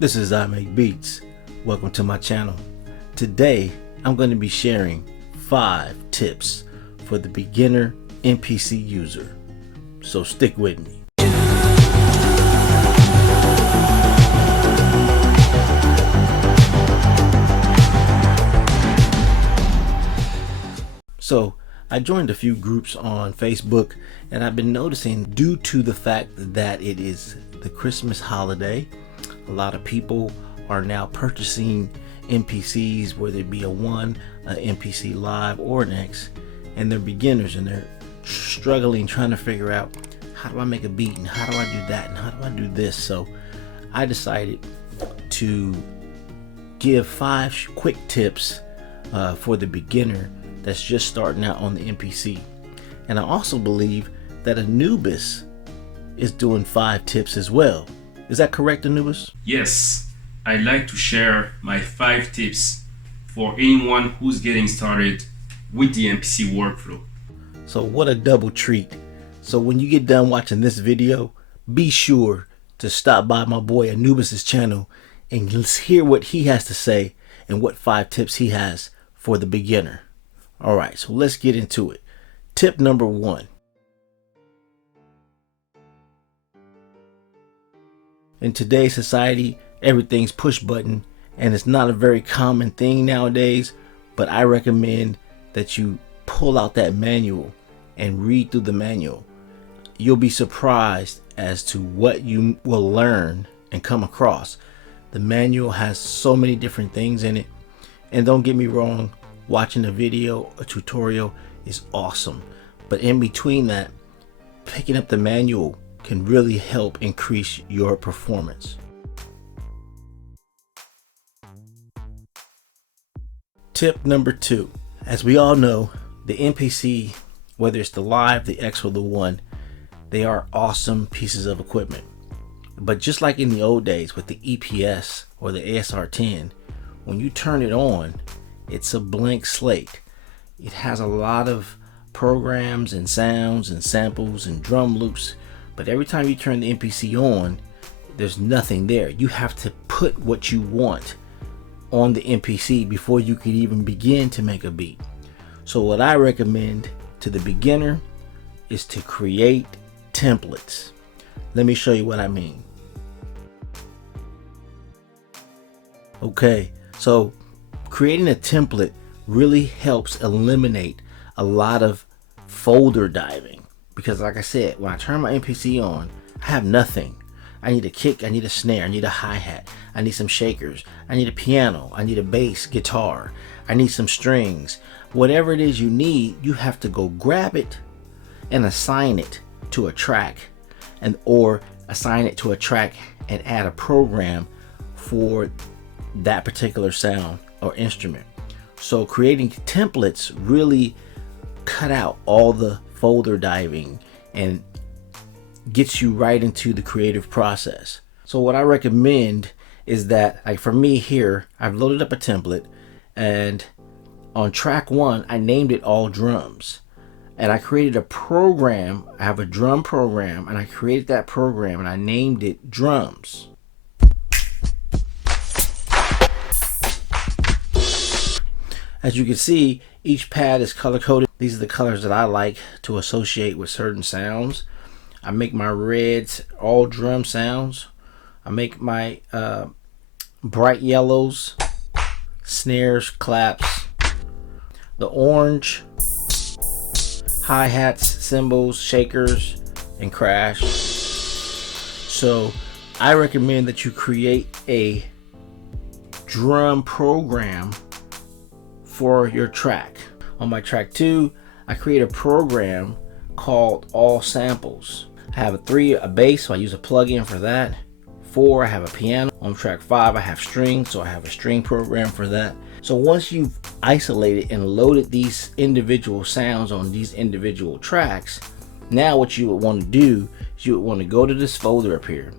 This is I Make Beats. Welcome to my channel. Today I'm going to be sharing 5 tips for the beginner MPC user. So stick with me. So I joined a few groups on Facebook, and I've been noticing, due to the fact that it is the Christmas holiday, a lot of people are now purchasing MPCs, whether it be a MPC Live or an X, and they're beginners and they're struggling trying to figure out, how do I make a beat, and how do I do that, and how do I do this? So I decided to give 5 quick tips for the beginner that's just starting out on the MPC. And I also believe that Anubis is doing 5 tips as well. Is that correct, Anubis? Yes, I'd like to share my 5 tips for anyone who's getting started with the MPC workflow. So what a double treat. So when you get done watching this video, be sure to stop by my boy Anubis' channel and let's hear what he has to say and what 5 tips he has for the beginner. All right, so let's get into it. Tip number 1. In today's society, everything's push button, and it's not a very common thing nowadays, but I recommend that you pull out that manual and read through the manual. You'll be surprised as to what you will learn and come across. The manual has so many different things in it, and don't get me wrong, watching a video, a tutorial is awesome, but in between that, picking up the manual can really help increase your performance. Tip number 2. As we all know, the MPC, whether it's the Live, the X, or the One, they are awesome pieces of equipment. But just like in the old days with the EPS or the ASR10, when you turn it on, it's a blank slate. It has a lot of programs and sounds and samples and drum loops, but every time you turn the MPC on, there's nothing there. You have to put what you want on the MPC before you can even begin to make a beat. So what I recommend to the beginner is to create templates. Let me show you what I mean. Okay, so creating a template really helps eliminate a lot of folder diving, because like I said, when I turn my MPC on, I have nothing. I need a kick, I need a snare, I need a hi-hat, I need some shakers, I need a piano, I need a bass guitar, I need some strings. Whatever it is you need, you have to go grab it and assign it to a track, or assign it to a track and add a program for that particular sound or instrument. So creating templates really cut out all the folder diving and gets you right into the creative process. So what I recommend is that, like for me here, I've loaded up a template, and on track 1 I named it all drums, and I created a program. I have a drum program, and I created that program and I named it drums. As you can see, each pad is color coded. These are the colors that I like to associate with certain sounds. I make my reds all drum sounds. I make my bright yellows, snares, claps. The orange, hi-hats, cymbals, shakers, and crash. So I recommend that you create a drum program for your track. On my track 2, I create a program called All Samples. I have a bass, so I use a plugin for that. 4, I have a piano. On track 5, I have strings, so I have a string program for that. So once you've isolated and loaded these individual sounds on these individual tracks, now what you would want to do is you would want to go to this folder up here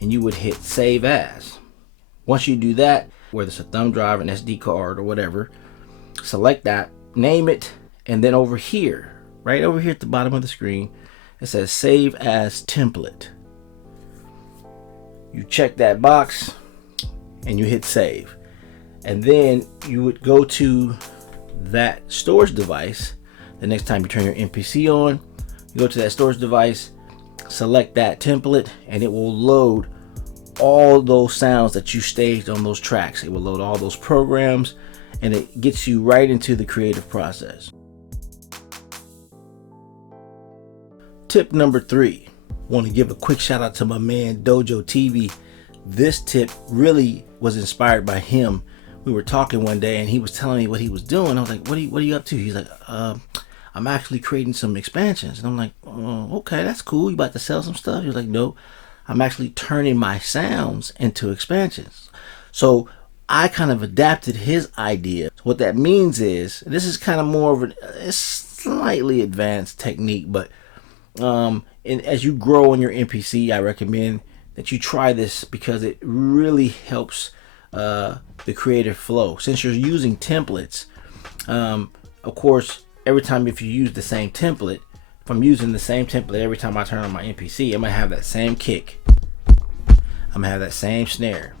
and you would hit Save As. Once you do that, whether it's a thumb drive, an SD card, or whatever, select that, name it, and then over here, right over here at the bottom of the screen, it says Save As Template. You check that box, and you hit save. And then you would go to that storage device. The next time you turn your MPC on, you go to that storage device, select that template, and it will load all those sounds that you staged on those tracks. It will load all those programs, and it gets you right into the creative process. Tip number 3. Want to give a quick shout out to my man Dojo TV. This tip really was inspired by him. We were talking one day and he was telling me what he was doing. I was like, what are you up to? He's like, I'm actually creating some expansions. And I'm like, oh, okay, that's cool. You about to sell some stuff? He was like, no, I'm actually turning my sounds into expansions. So I kind of adapted his idea. So what that means is, this is kind of more of a slightly advanced technique, but and as you grow on your MPC, I recommend that you try this because it really helps the creative flow. Since you're using templates, of course, every time if you use the same template, if I'm using the same template every time I turn on my MPC, I'm gonna have that same kick, I'm gonna have that same snare,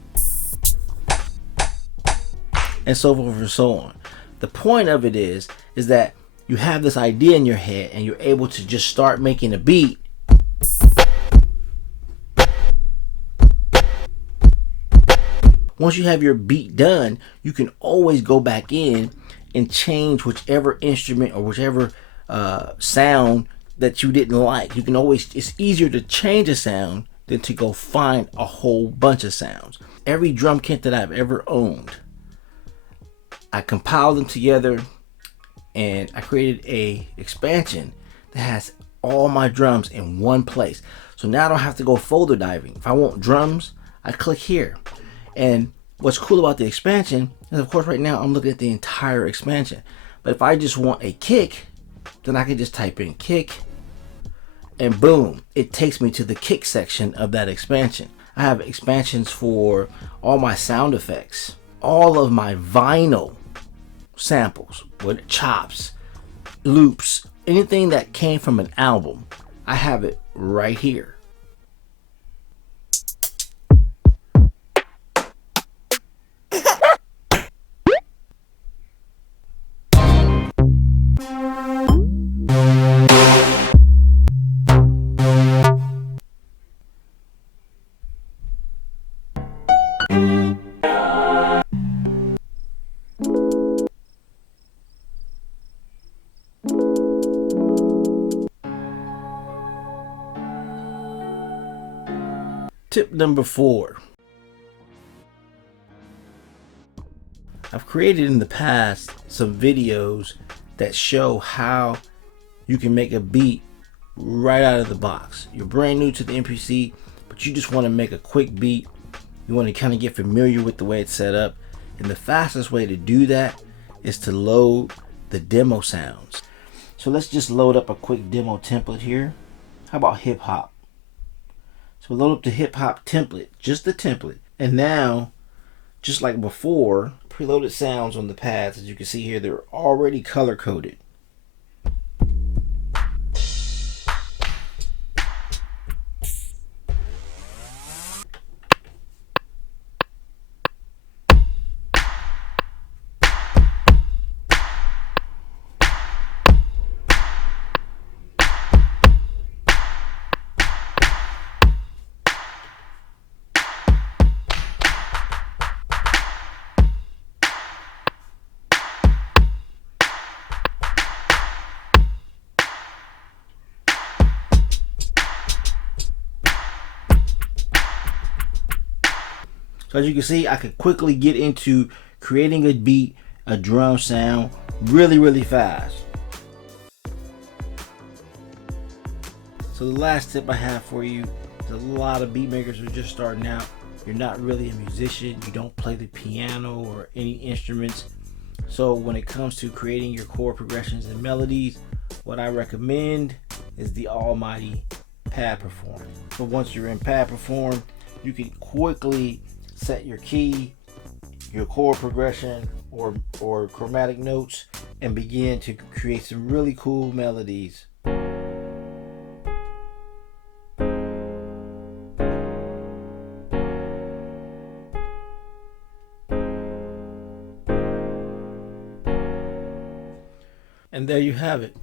and so forth and so on. The point of it is that you have this idea in your head and you're able to just start making a beat. Once you have your beat done, you can always go back in and change whichever instrument or whichever sound that you didn't like. You can always, it's easier to change a sound than to go find a whole bunch of sounds. Every drum kit that I've ever owned, I compiled them together and I created a expansion that has all my drums in one place. So now I don't have to go folder diving. If I want drums, I click here. And what's cool about the expansion is, of course, right now I'm looking at the entire expansion. But if I just want a kick, then I can just type in kick and boom, it takes me to the kick section of that expansion. I have expansions for all my sound effects, all of my vinyl samples, with chops, loops, anything that came from an album, I have it right here. Tip number 4. I've created in the past some videos that show how you can make a beat right out of the box. You're brand new to the MPC, but you just want to make a quick beat. You want to kind of get familiar with the way it's set up. And the fastest way to do that is to load the demo sounds. So let's just load up a quick demo template here. How about hip hop? So load up the hip hop template, just the template. And now, just like before, preloaded sounds on the pads, as you can see here, they're already color coded. So as you can see, I could quickly get into creating a beat, a drum sound, really fast. So the last tip I have for you is, a lot of beat makers are just starting out. You're not really a musician, you don't play the piano or any instruments. So when it comes to creating your chord progressions and melodies, what I recommend is the almighty Pad Perform. But once you're in Pad Perform, you can quickly set your key, your chord progression, or chromatic notes, and begin to create some really cool melodies. And there you have it.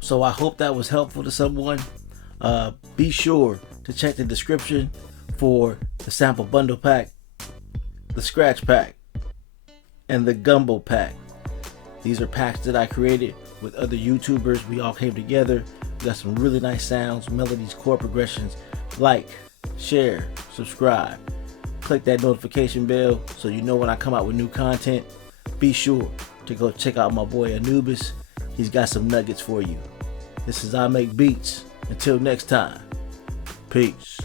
So I hope that was helpful to someone. Be sure to check the description for the sample bundle pack, the scratch pack, and the gumbo pack. These are packs that I created with other YouTubers. We all came together. We got some really nice sounds, melodies, chord progressions. Like, share, subscribe. Click that notification bell so you know when I come out with new content. Be sure to go check out my boy Anubis. He's got some nuggets for you. This is I Make Beats. Until next time, peace.